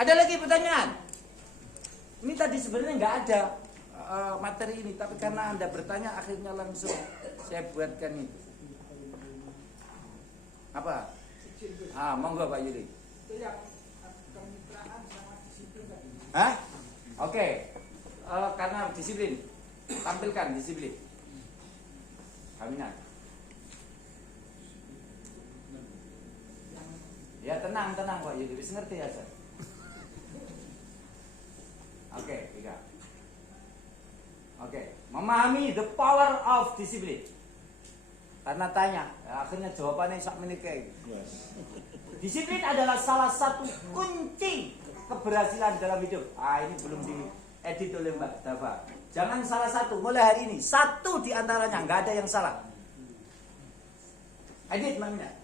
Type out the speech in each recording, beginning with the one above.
Ada lagi pertanyaan? Ini tadi sebenarnya nggak ada materi ini, tapi karena Anda bertanya akhirnya langsung saya buatkan itu. Apa? Monggo Pak Yuri. Hah? Oke. Karena disiplin, tampilkan disiplin. Kaminan. Ya tenang Pak Yuri, bisa ngerti ya Sir? Oke, 3. Oke, memahami the power of discipline. Karena tanya, akhirnya jawabannya sak menikahi. Disiplin adalah salah satu kunci keberhasilan dalam hidup. Ini belum diedit oleh Mbak Dava. Jangan salah satu, mulai hari ini. Satu di antaranya, nggak ada yang salah. Edit mana?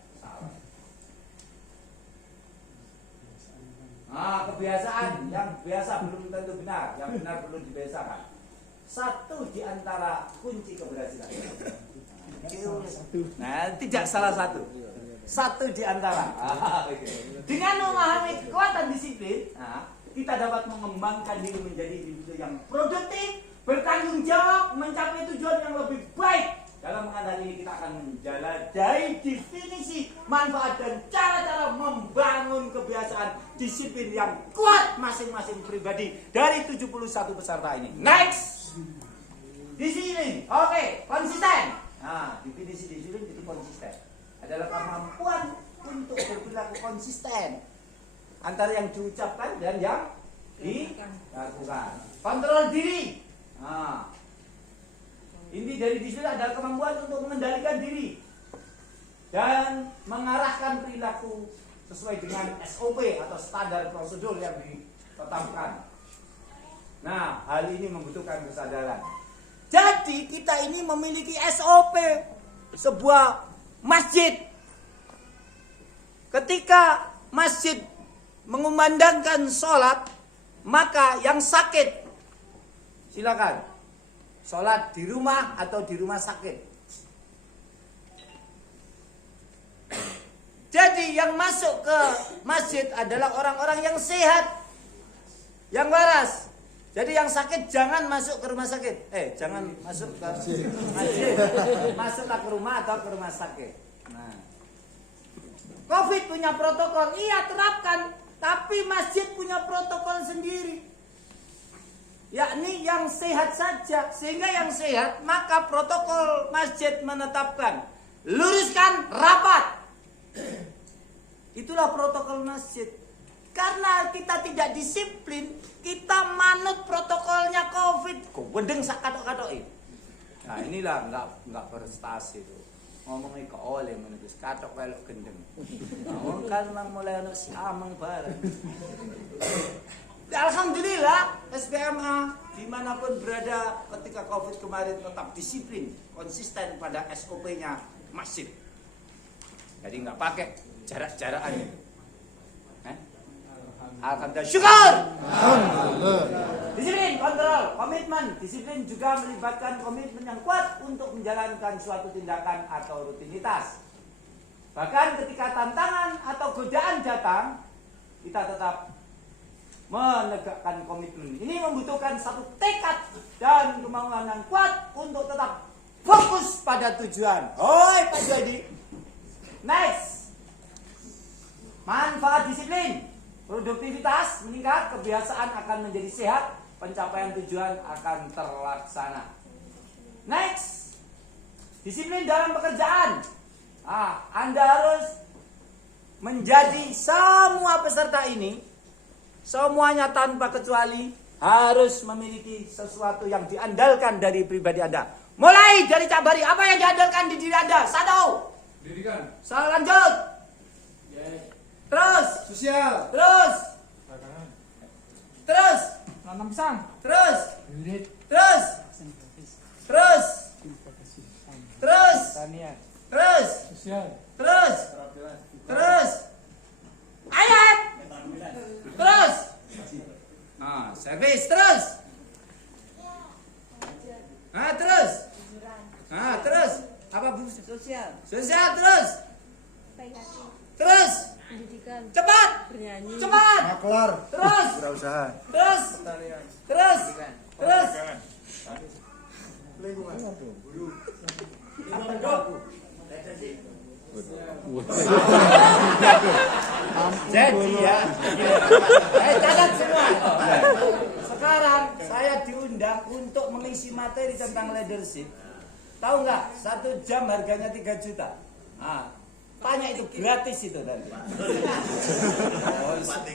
Kebiasaan yang biasa belum tentu benar, yang benar perlu dibiasakan. Satu di antara kunci keberhasilan. Nah, tidak salah satu. Satu di antara. Dengan memahami kekuatan disiplin, kita dapat mengembangkan diri menjadi individu yang produktif, bertanggung jawab, mencapai tujuan yang lebih baik. Dalam mengenal ini kita akan menjelajahi definisi, manfaat dan cara-cara membangun kebiasaan disiplin yang kuat masing-masing pribadi dari 71 peserta ini. Next. Disiplin. Oke, konsisten. Definisi disiplin itu konsisten. Adalah kemampuan untuk berperilaku konsisten antara yang diucapkan dan yang dilakukan. Kontrol diri. Inti dari disiplin adalah kemampuan untuk mengendalikan diri dan mengarahkan perilaku sesuai dengan SOP atau standar prosedur yang ditetapkan. Nah, hal ini membutuhkan kesadaran. Jadi kita ini memiliki SOP sebuah masjid. Ketika masjid mengumandangkan sholat, maka yang sakit silakan sholat di rumah atau di rumah sakit. Jadi yang masuk ke masjid adalah orang-orang yang sehat, yang waras. Jadi yang sakit jangan masuk ke rumah sakit. Jangan masuk ke masjid. Masuklah ke rumah atau ke rumah sakit. Nah, COVID punya protokol, iya terapkan. Tapi masjid punya protokol sendiri. Yakni yang sehat saja. Sehingga yang sehat, maka protokol masjid menetapkan luruskan rapat. Itulah protokol masjid. Karena kita tidak disiplin, kita manut protokolnya COVID. Kok wendeng sak katok-katok ini. Nah, inilah enggak prestasi itu. Ngomongnya ke oleh menurut katok velok gendeng. Nah, kan mang mulai anak si amang bareng. Alhamdulillah SBMA dimanapun berada ketika COVID kemarin tetap disiplin, konsisten pada SOP-nya masjid. Jadi nggak pakai jarak-jarakan. Alhamdulillah, syukur. Disiplin, kontrol, komitmen. Disiplin juga melibatkan komitmen yang kuat untuk menjalankan suatu tindakan atau rutinitas. Bahkan ketika tantangan atau godaan datang, kita tetap menegakkan komitmen. Ini membutuhkan satu tekad dan kemauan yang kuat untuk tetap fokus pada tujuan. Hoi Pak Jadi. Next. Manfaat disiplin. Produktivitas meningkat, kebiasaan akan menjadi sehat, pencapaian tujuan akan terlaksana. Next. Disiplin dalam pekerjaan. Anda harus menjadi semua peserta ini, semuanya tanpa kecuali harus memiliki sesuatu yang diandalkan dari pribadi Anda. Mulai dari cabari, apa yang diandalkan di diri Anda? Satu. Pendidikan. Lanjut. Terus. Sosial. Terus. Terus. Nanam pisang. Terus. Unit. Terus. Terus. Terus. Tanian. Terus. Sosial. Terus. Terus. Ayat. Terus. Servis. Terus. Terus. Terus. Apa Bu? Sosial. Sosial. Terus. Baik hati. Terus. Pendidikan. Cepat. Bernyanyi. Cepat. Maklar. Terus. Wirausaha. Terus. Terus. Terus. Lingkungan. Jadi ya, catat semua. Sekarang saya diundang untuk mengisi materi tentang leadership. Tahu nggak? 1 jam harganya 3 juta. Nah, tanya itu gratis itu nanti.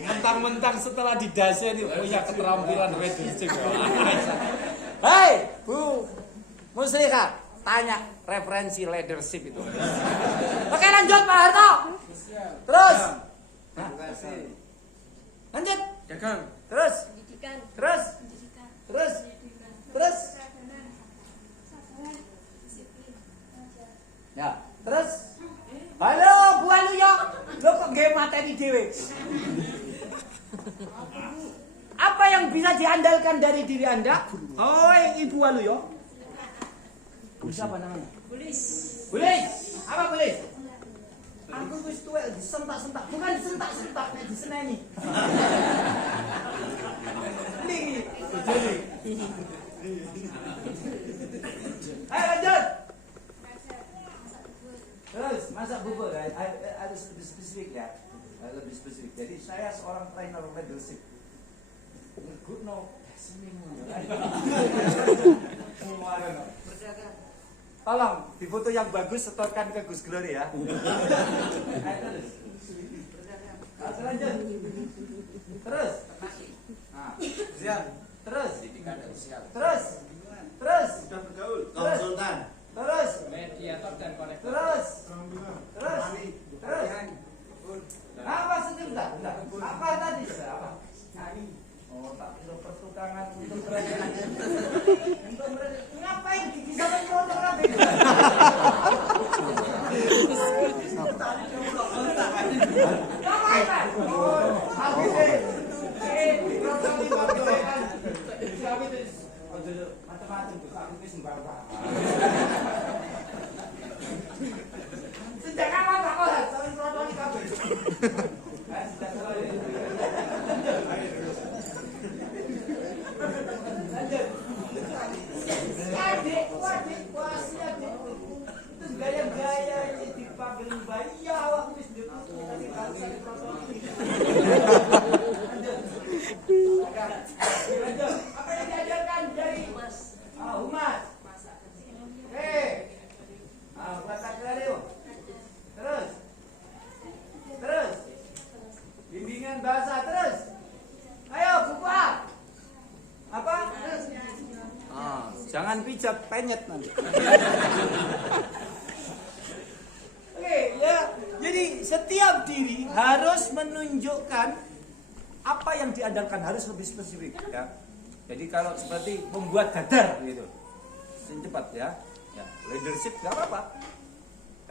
Mentang-mentang setelah didasari punya keterampilan leadership. Hei, Bu Musliha, tanya referensi leadership itu. Oke, lanjut Pak Harto. Terus. Lanjut. Dagang. Terus. Pendidikan. Terus. Pendidikan. Terus. Terus. Peradaban. Kesabaran. Disiplin. Ajar. Ya, terus. Halo, Bu Aluyo. Lo kok nggih materi dhewe? Apa yang bisa diandalkan dari diri Anda? Oh, Ibu Aluyo. Bisa apa namanya? Tulis. Boleh. Apa boleh? Aku wis tuwek disentak-sentak, bukan disentak-sentak, nek diseneni. Nih, bojone. Ayo lanjut. Terus masak bubur, harus lebih spesifik ya. Lebih spesifik. Jadi saya seorang trainer leadership. Good no. Tolong di foto yang bagus setorkan ke Gus Glory ya. Lanjut. Terus. Nah, siap. Terus. Terus. Terus. Sudah bergaul. Konsultan. Terus. Mediator dan konektor. Terus. Terus. Terus. Apa sebentar? Apa tadi? Apa? Oh, tak perlu pertukangan untuk mereka. Untuk mereka. Ngapain bisa mencontoh orang beda? Ngapain, Pak? Oh, habis deh. Macam-macam tuh, aku itu sembarang. Sejak kapan Pak Kohar saling protoni kabel? Sejak kapan? Lanjut. Adik, wasi adik. Itu gaya-gaya ini dipanggil bayi. Ya awak wis dikasih saling protoni. Lanjut. Apa yang diajarkan dari Humas? Oke. Buat agrario. Terus. Terus. Bimbingan bahasa terus. Ayo buku A. Apa? Jangan pijat penyet nanti. Oke, ya. Jadi setiap diri harus menunjukkan apa yang diandalkan, harus lebih spesifik ya. Jadi kalau seperti membuat dadar gitu. Cepat ya. Ya, leadership enggak apa-apa.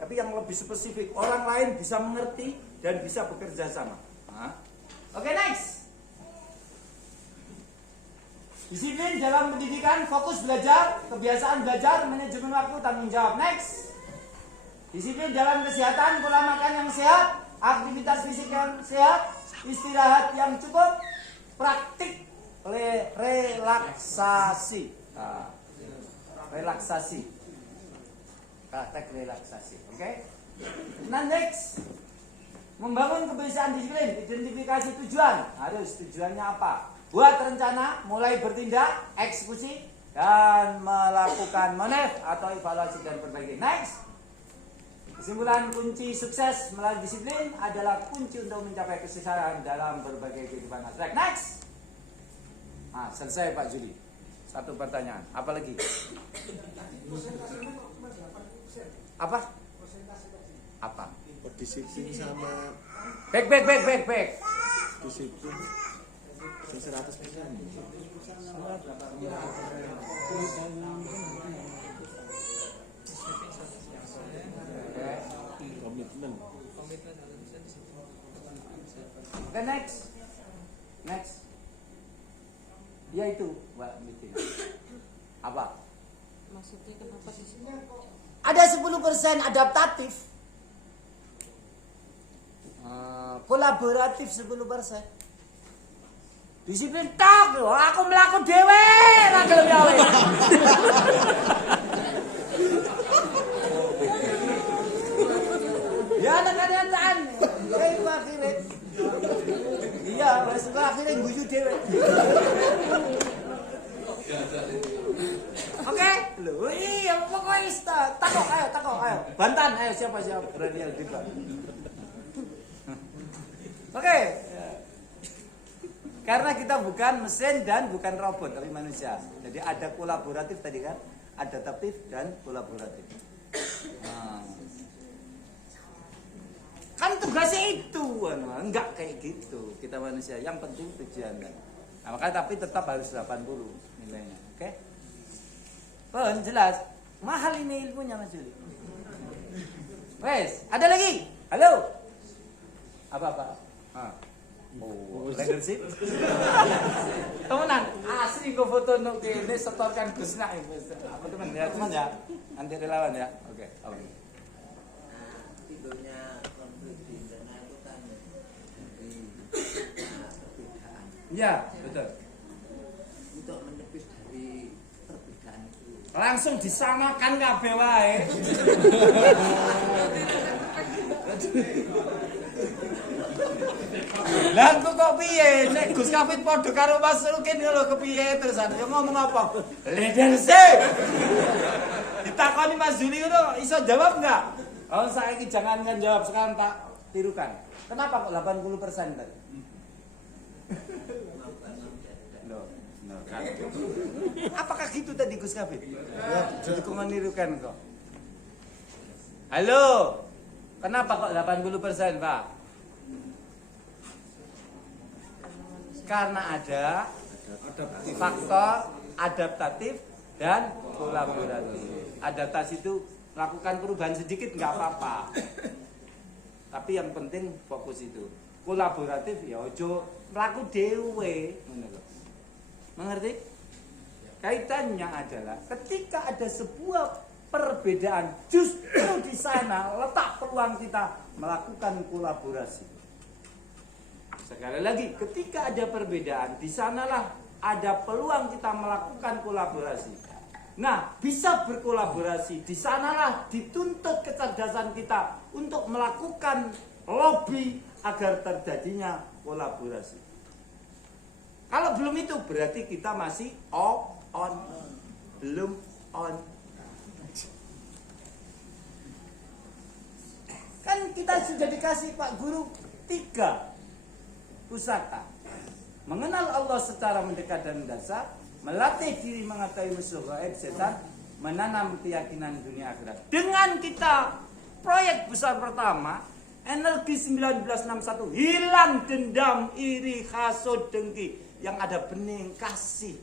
Tapi yang lebih spesifik, orang lain bisa mengerti dan bisa bekerja sama. Oke, next. Disiplin dalam pendidikan, fokus belajar, kebiasaan belajar, manajemen waktu, tanggung jawab. Next. Disiplin dalam kesehatan, pola makan yang sehat, aktivitas fisik yang sehat, istirahat yang cukup, praktik relaksasi. Relaksasi. Praktek relaksasi. Oke? Nah, next. Membangun kebiasaan disiplin, identifikasi tujuan. Harus tujuannya apa? Buat rencana, mulai bertindak, eksekusi, dan melakukan monef atau evaluasi dan perbaiki. Next. Kesimpulan kunci sukses melalui disiplin adalah kunci untuk mencapai kesuksesan dalam berbagai kehidupan aspek. Next. Selesai Pak Juli. Satu pertanyaan. Apa lagi? Apa? Apa? Disiplin sama Back. disiplin 100%. Komitmen. Oke, next. Ya itu, Mbak Mitin. Apa? Maksudnya kenapa sih? Ada 10% adaptatif. Kolaboratif 10%. Disiplin tok lho, aku mlaku dhewe ra gelem yawe. Ya ada kenyataan. Ya itu akhirnya. Iya, wis akhirnya guyu dhewe. Oke, lho iya pokoknya takok ayo. Bantan, ayo siapa berani yang debat. Oke. Karena kita bukan mesin dan bukan robot tapi manusia. Jadi ada kolaboratif tadi kan, adaptif dan kolaboratif. Nah. Kan tugasnya itu, enggak kayak gitu. Kita manusia yang penting tujuannya. Nah, makanya tapi tetap harus 80 nilainya, oke? Pun jelas, mahal ini ilmunya Mas Juli. Wes, ada lagi? Halo? Apa? Oh, leadership. Temenan, asli kok foto nuk kene setorkan Gus Nak. Apa teman ya, anti relawan ya. Oke. Tidurnya konflik di internal itu kan dari perbedaan. Iya, betul. Untuk menepis dari perbedaan itu. Langsung disamakan kabeh wae. Lah kok piye nek Gus Kafit padha karo Mas Rukin lho kepiye terusan yo ngomong apa? Leadership. Ditakoni Mas Juli ngono iso jawab enggak? Oh saiki jangankan jawab sekarang tak tirukan. Kenapa kok 80% tadi? Loh, kan. Apakah gitu tadi Gus Kafit? Ya, jadi kok menirukan kok. Halo. Kenapa kok 80%, Pak? Karena ada faktor adaptatif dan kolaboratif. Adaptasi itu lakukan perubahan sedikit nggak apa-apa. Tapi yang penting fokus itu. Kolaboratif ya ojo mlaku dhewe, ngono lho. Mengerti? Kaitannya adalah ketika ada sebuah perbedaan, justru di sana letak peluang kita melakukan kolaborasi. Sekali lagi, ketika ada perbedaan, di sanalah ada peluang kita melakukan kolaborasi. Nah, bisa berkolaborasi, di sanalah dituntut kecerdasan kita untuk melakukan lobby agar terjadinya kolaborasi. Kalau belum itu, berarti kita masih on, belum on. Kan kita sudah dikasih Pak Guru 3 pusaka. Mengenal Allah secara mendekat dan mendasar, melatih diri mengetahui musuh gaib setan, menanam keyakinan dunia akhirat. Dengan kita proyek besar pertama, energi 1961, hilang dendam, iri, hasud, dengki, yang ada benih kasih.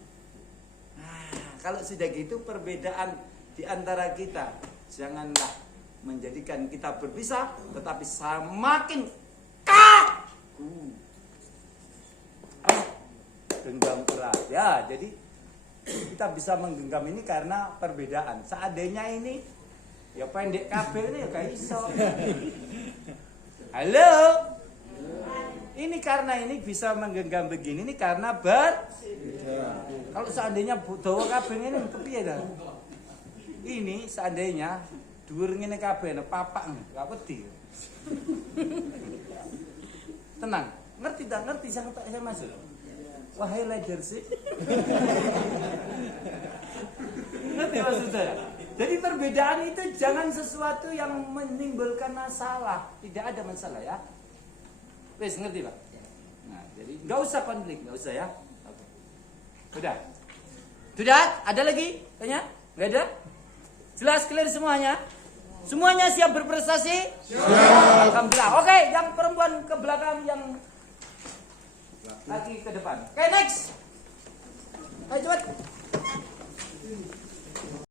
Nah, kalau sudah gitu perbedaan di antara kita janganlah menjadikan kita berpisah, tetapi semakin kaku. Genggam erat ya, jadi kita bisa menggenggam ini karena perbedaan. Seandainya ini ya pendek kabel ini ya gak iso. Halo, ini karena ini bisa menggenggam begini ini karena kalau seandainya dawa kabel ini kepiye dah? Ini seandainya dhuwur ngene kabeh papak gak wedi. Tenang, ngerti saya masuk. Wahai leadership. Ngerti maksud saya? Jadi perbedaan itu jangan sesuatu yang menimbulkan masalah. Tidak ada masalah ya. Wes ngerti Pak? Nah, jadi nggak usah konflik, nggak usah ya. Udah. Sudah? Ada lagi? Tanya? Nggak ada? Jelas clear semuanya? Semuanya siap berprestasi? Siap. Alhamdulillah. Oke, yang perempuan ke belakang, yang lagi ke depan. Oke, next. Ayo cepat.